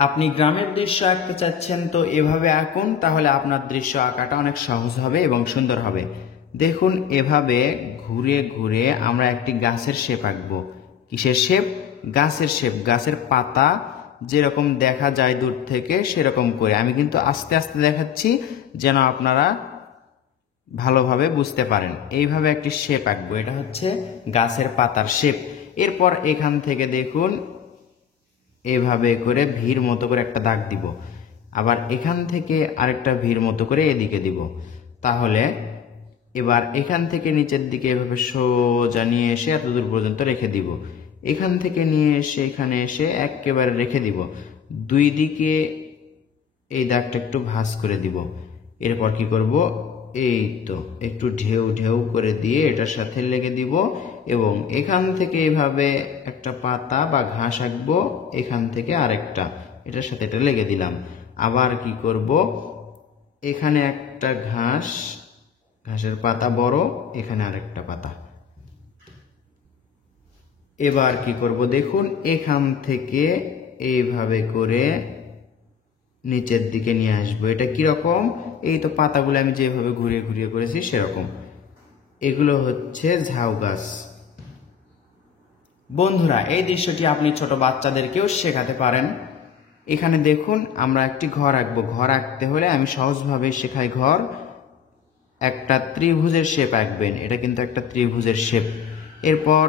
আপনি গ্রামের দৃশ্য আঁকতে চাচ্ছেন তো এভাবে আঁকুন, তাহলে আপনার দৃশ্য আঁকাটা অনেক সহজ হবে এবং সুন্দর হবে। দেখুন, এভাবে ঘুরে ঘুরে আমরা একটি গাছের শেপ আঁকবো। কিসের শেপ? গাছের শেপ। গাছের পাতা যেরকম দেখা যায় দূর থেকে সেরকম করে। আমি কিন্তু আস্তে আস্তে দেখাচ্ছি যেন আপনারা ভালোভাবে বুঝতে পারেন। এইভাবে একটি শেপ আঁকবো, এটা হচ্ছে গাছের পাতার শেপ। এরপর এখান থেকে দেখুন এভাবে করে ভির মতো করে একটা দাগ দিব, আবার এখান থেকে আরেকটা ভির মতো করে এদিকে দিব। তাহলে এবার এখান থেকে নিচের দিকে এভাবে সোজা নিয়ে এসে এত দূর পর্যন্ত রেখে দিব। এখান থেকে নিয়ে এসে এখানে এসে একেবারে রেখে দিব। দুই দিকে এই দাগটা একটু ভাঁজ করে দিব। এরপর কি করব, এই তো একটু ঢেউ ঢেউ করে দিয়ে এটার সাথে লেগে দিব এবং এখান থেকে এভাবে একটা পাতা বা ঘাস আঁকবো, এখান থেকে আরেকটা এটার সাথে এটা লেগে দিলাম। আবার কি করব, এখানে একটা ঘাস, ঘাসের পাতা বড়, এখানে আরেকটা পাতা। এবার কি করব, দেখুন এখান থেকে এইভাবে করে নিচের দিকে নিয়ে আসবো। এটা কিরকম? এই তো পাতাগুলো আমি যেভাবে ঘুরিয়ে ঘুরিয়ে করেছি সেরকম। এগুলো হচ্ছে ঝাউ গাছ। বন্ধুরা, এই দৃশ্যটি আপনি ছোট বাচ্চাদেরকেও শেখাতে পারেন। এখানে দেখুন আমরা একটি ঘর আঁকবো। ঘর আঁকতে হলে আমি সহজভাবে শেখাই। ঘর একটা ত্রিভুজের শেপ আঁকবেন। এটা কিন্তু একটা ত্রিভুজের শেপ। এরপর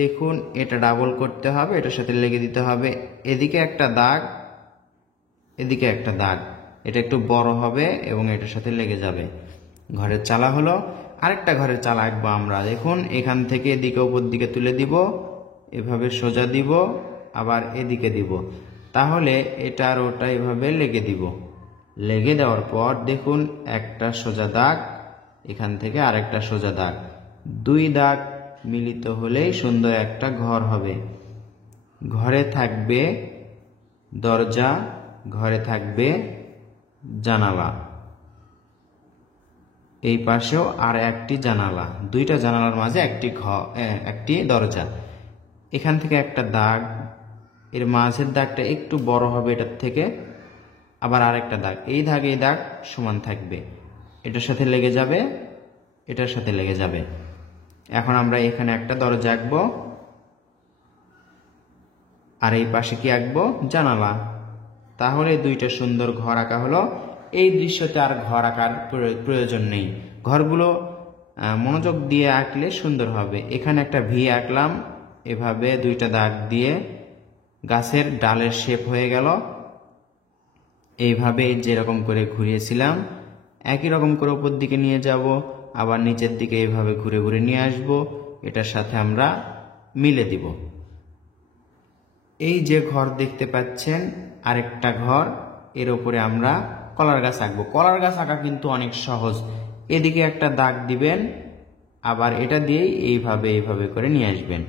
দেখুন এটা ডাবল করতে হবে, এটার সাথে লেগে দিতে হবে। এদিকে একটা দাগ, এদিকে একটা দাগ। এটা একটু বড় হবে এবং এটার সাথে লেগে যাবে। ঘরের চালা হলো। আরেকটা ঘরের চালা আঁকবো আমরা। দেখুন এখান থেকে এদিকে উপর দিকে তুলে দিব, এভাবে সোজা দিব, আবার এদিকে দিব। তাহলে এটা আর ওটা এভাবে লেগে দিব। লেগে দেওয়ার পর দেখুন একটা সোজা দাগ, এখান থেকে আরেকটা সোজা দাগ। দুই দাগ মিলিত হলেই সুন্দর একটা ঘর হবে। ঘরে থাকবে দরজা, ঘরে থাকবে জানালা, এই পাশেও আর একটি জানালা, দুইটা জানালার মাঝে একটি দরজা। এখান থেকে একটা দাগ, এর মাঝের দাগটা একটু বড় হবে এটার থেকে, আবার আরেকটা দাগ। এই দাগ এই দাগ সমান থাকবে, এটার সাথে লেগে যাবে, এটার সাথে লেগে যাবে। এখন আমরা এখানে একটা দরজা আঁকবো, আর এই পাশে কি আঁকবো? জানালা। তাহলে দুইটা সুন্দর ঘর আঁকা হলো। এই দৃশ্যতে আর ঘর আঁকার প্রয়োজন নেই। ঘরগুলো মনোযোগ দিয়ে আঁকলে সুন্দর হবে। এখানে একটা ভি আঁকলাম, এভাবে দুইটা দাগ দিয়ে গাছের ডালের শেপ হয়ে গেল। এইভাবে যেরকম করে ঘুরিয়েছিলাম একই রকম করে উপর দিকে নিয়ে যাব, আবার নিচের দিকে এইভাবে ঘুরে ঘুরে নিয়ে আসব। এটার সাথে আমরা মিলে দিব। এই যে ঘর দেখতে পাচ্ছেন, আরেকটা ঘর, এর উপরে আমরা কলার গাছ আঁকবো। কলার গাছ আঁকা কিন্তু অনেক সহজ। এদিকে একটা দাগ দিবেন, আবার এটা দিয়েই এইভাবে এইভাবে করে নিয়ে আসবেন।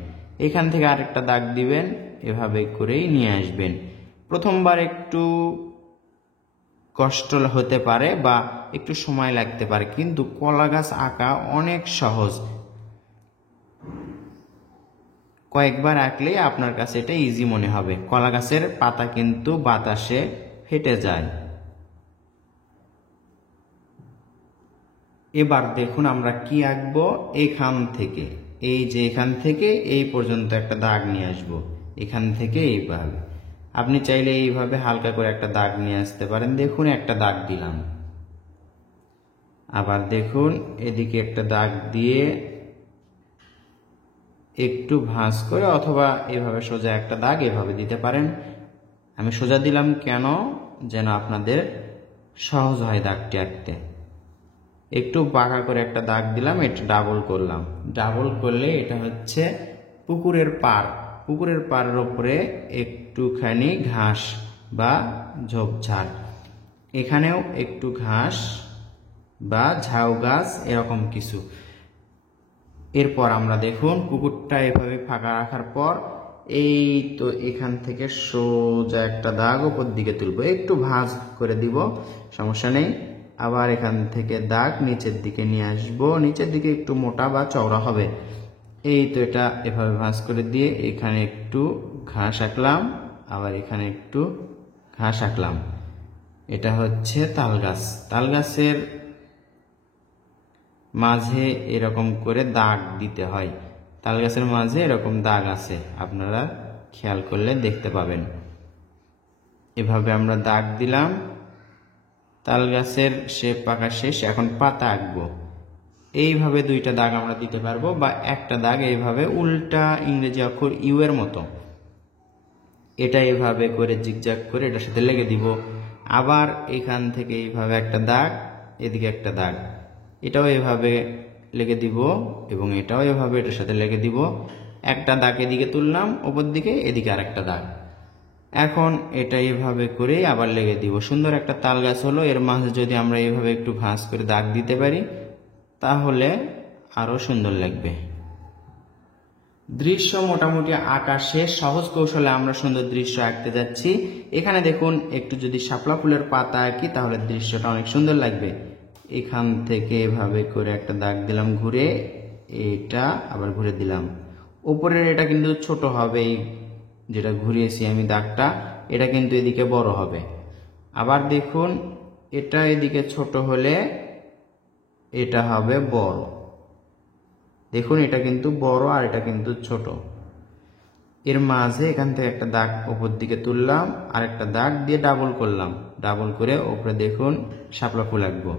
এখান থেকে আরেকটা দাগ দিবেন, এভাবে করেই নিয়ে আসবেন। প্রথমবার একটু কষ্ট হতে পারে বা একটু সময় লাগতে পারে, কিন্তু কলা গাছ আঁকা অনেক সহজ। কয়েকবার আঁকলেই আপনার কাছে এটা ইজি মনে হবে। কলা গাছের পাতা কিন্তু বাতাসে ফেটে যায়। এবার দেখুন আমরা কি আঁকবো। এখান থেকে এই যে এখান থেকে এই পর্যন্ত একটা দাগ নিয়ে আসবো, এখান থেকে এইভাবে। আপনি চাইলে এইভাবে হালকা করে একটা দাগ নিয়ে আসতে পারেন। দেখুন একটা দাগ দিলাম, আবার দেখুন এদিকে একটা দাগ দিয়ে একটু ভাঁজ করে, অথবা এভাবে সোজা একটা দাগ এভাবে দিতে পারেন। আমি সোজা দিলাম কেন? যেন আপনাদের সহজ হয় দাগটি আঁকতে। একটু বাঁকা করে একটা দাগ দিলাম, এটা ডাবল করলাম। ডাবল করলে এটা হচ্ছে পুকুরের পাড়। পুকুরের পাড়ের ওপরে একটুখানি ঘাস বা ঝোপঝাড়, এখানেও একটু ঘাস বা ঝাউ গাছ, এরকম কিছু। এরপর আমরা দেখুন পুকুরটা এভাবে ফাঁকা রাখার পর এই তো এখান থেকে সোজা একটা দাগ উপর দিকে তুলবো, একটু ভাঁজ করে দিব, সমস্যা নেই। আবার এখান থেকে দাগ নিচের দিকে নিয়ে আসবো, নিচের দিকে একটু মোটা বা চওড়া হবে। এই তো এটা এভাবে ভাঁজ করে দিয়ে এখানে একটু ঘাস আঁকলাম, আবার এখানে একটু ঘাস আঁকলাম। এটা হচ্ছে তাল গাছ। তাল গাছের মাঝে এরকম করে দাগ দিতে হয়। তাল গাছের মাঝে এরকম দাগ আছে, আপনারা খেয়াল করলে দেখতে পাবেন। এভাবে আমরা দাগ দিলাম। তাল গাছের শেপ আঁকা শেষ, এখন পাতা আঁকবো। এইভাবে দুইটা দাগ আমরা দিতে পারবো, বা একটা দাগ এইভাবে উল্টা ইংরেজি অক্ষর ইউ এর মতো, এটা এইভাবে করে জিগজ্যাগ করে এটার সাথে লেগে দিব। আবার এখান থেকে এইভাবে একটা দাগ, এদিকে একটা দাগ, এটাও এভাবে লেগে দিব, এবং এটাও এভাবে এটার সাথে লেগে দিব। একটা দাগ এদিকে তুললাম ওপর দিকে, এদিকে আর একটা দাগ। এখন এটা এইভাবে করে আবার লেগে দিব। সুন্দর একটা তাল গাছ হলো। এর মাঝে যদি আমরা এইভাবে একটু ভাঁজ করে দাগ দিতে পারি তাহলে আরো সুন্দর লাগবে। দৃশ্য মোটামুটি আঁকা শেষ। সহজ কৌশলে আমরা সুন্দর দৃশ্য আঁকতে যাচ্ছি। এখানে দেখুন, একটু যদি শাপলা ফুলের পাতা আঁকি তাহলে দৃশ্যটা অনেক সুন্দর লাগবে। এখান থেকে এভাবে করে একটা দাগ দিলাম ঘুরে, এটা আবার ঘুরে দিলাম। উপরের এটা কিন্তু ছোট হবে, যেটা ঘুরিয়েছি আমি দাগটা, এটা কিন্তু এদিকে বড় হবে। আবার দেখুন, এটা এদিকে ছোট হলে এটা হবে বড়। দেখুন, এটা কিন্তু বড় আর এটা কিন্তু ছোট। এর মাঝে এখান থেকে একটা দাগ উপর দিকে তুললাম, আর একটা দাগ দিয়ে ডাবল করলাম। ডাবল করে উপরে দেখুন শাপলা ফুল আঁকবো।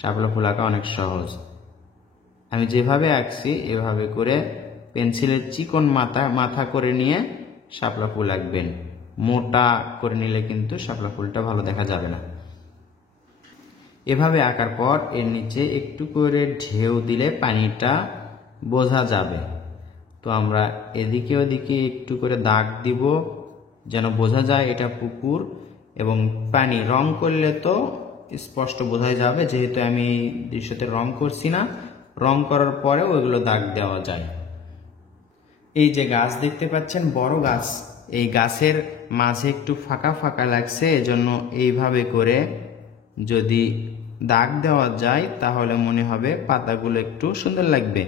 শাপলা ফুল আঁকা অনেক সহজ। আমি যেভাবে আঁকছি এভাবে করে পেন্সিলের চিকন মাথা করে নিয়ে শাপলা ফুল আঁকবেন। মোটা করে নিলে কিন্তু শাপলা ফুলটা ভালো দেখা যাবে না। এভাবে আঁকার পর এর নিচে একটু করে ঢেউ দিলে পানিটা বোঝা যাবে। তো আমরা এদিকে ওদিকে একটু করে দাগ দিব যেন বোঝা যায় এটা পুকুর এবং পানি। রং করলে তো স্পষ্ট বোঝাই যাবে, যেহেতু আমি দৃশ্যতে রং করছি না। রং করার পরেও ওইগুলো দাগ দেওয়া যায়। এই যে গাছ দেখতে পাচ্ছেন, বড় গাছ, এই গাছের মাঝে একটু ফাঁকা ফাঁকা লাগছে, এজন্য এইভাবে করে যদি দাগ দেওয়া যায় তাহলে মনে হবে পাতাগুলো একটু সুন্দর লাগবে।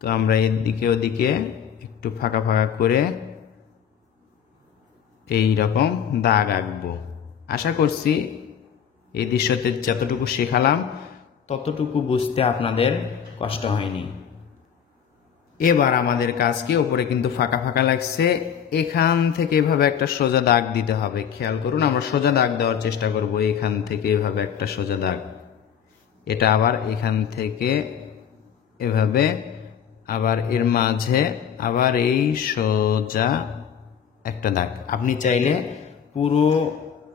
তো আমরা এদিকে ওদিকে একটু ফাঁকা ফাঁকা করে এই রকম দাগ আঁকবো। আশা করছি এই দৃশ্যতে যতটুকু শেখালাম ততটুকু বুঝতে আপনাদের কষ্ট হয়নি। এবার আমাদের কাজ কি, ওপরে কিন্তু ফাঁকা ফাঁকা লাগছে, এখান থেকে এভাবে একটা সোজা দাগ দিতে হবে। খেয়াল করুন, আমরা সোজা দাগ দেওয়ার চেষ্টা করব। এখান থেকে এভাবে একটা সোজা দাগ, এটা আবার এখান থেকে এভাবে, আবার এর মাঝে আবার এই সোজা একটা দাগ। আপনি চাইলে পুরো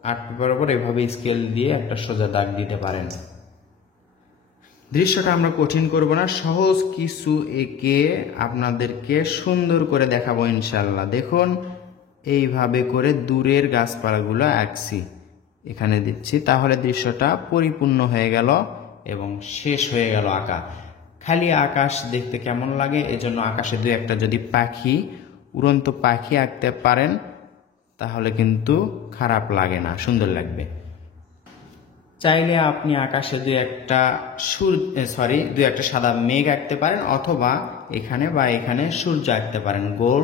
আর্ট পেপারের উপর এভাবে স্কেল দিয়ে একটা সোজা দাগ দিতে পারেন। দৃশ্যটা আমরা কঠিন করব না, সহজ কিছু এঁকে আপনাদেরকে সুন্দর করে দেখাবো ইনশাল্লাহ। দেখুন, এইভাবে করে দূরের গাছপালাগুলো আঁকছি, এখানে দিচ্ছি, তাহলে দৃশ্যটা পরিপূর্ণ হয়ে গেল এবং শেষ হয়ে গেল আঁকা। খালি আকাশ দেখতে কেমন লাগে, এজন্য আকাশে দু একটা যদি পাখি, উড়ন্ত পাখি আঁকতে পারেন তাহলে কিন্তু খারাপ লাগে না, সুন্দর লাগবে। চাইলে আপনি আকাশে দু একটা সাদা মেঘ আঁকতে পারেন, অথবা এখানে বা এখানে সূর্য আঁকতে পারেন। গোল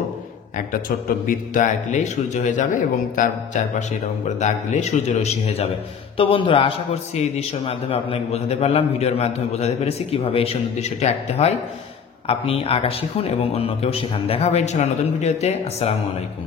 একটা ছোট্ট বৃত্ত আঁকলেই সূর্য হয়ে যাবে, এবং তার চারপাশে এরকম করে দাগ দিলেই সূর্য রশ্মি হয়ে যাবে। তো বন্ধুরা, আশা করছি এই দৃশ্যের মাধ্যমে আপনাকে বোঝাতে পারলাম, ভিডিওর মাধ্যমে বোঝাতে পেরেছি কিভাবে এই সুন্দর দৃশ্যটি আঁকতে হয়। আপনি আঁকা শিখুন এবং অন্যকেও শেখান। দেখা হবে ইনশাআল্লাহ নতুন ভিডিওতে। আসসালামু আলাইকুম।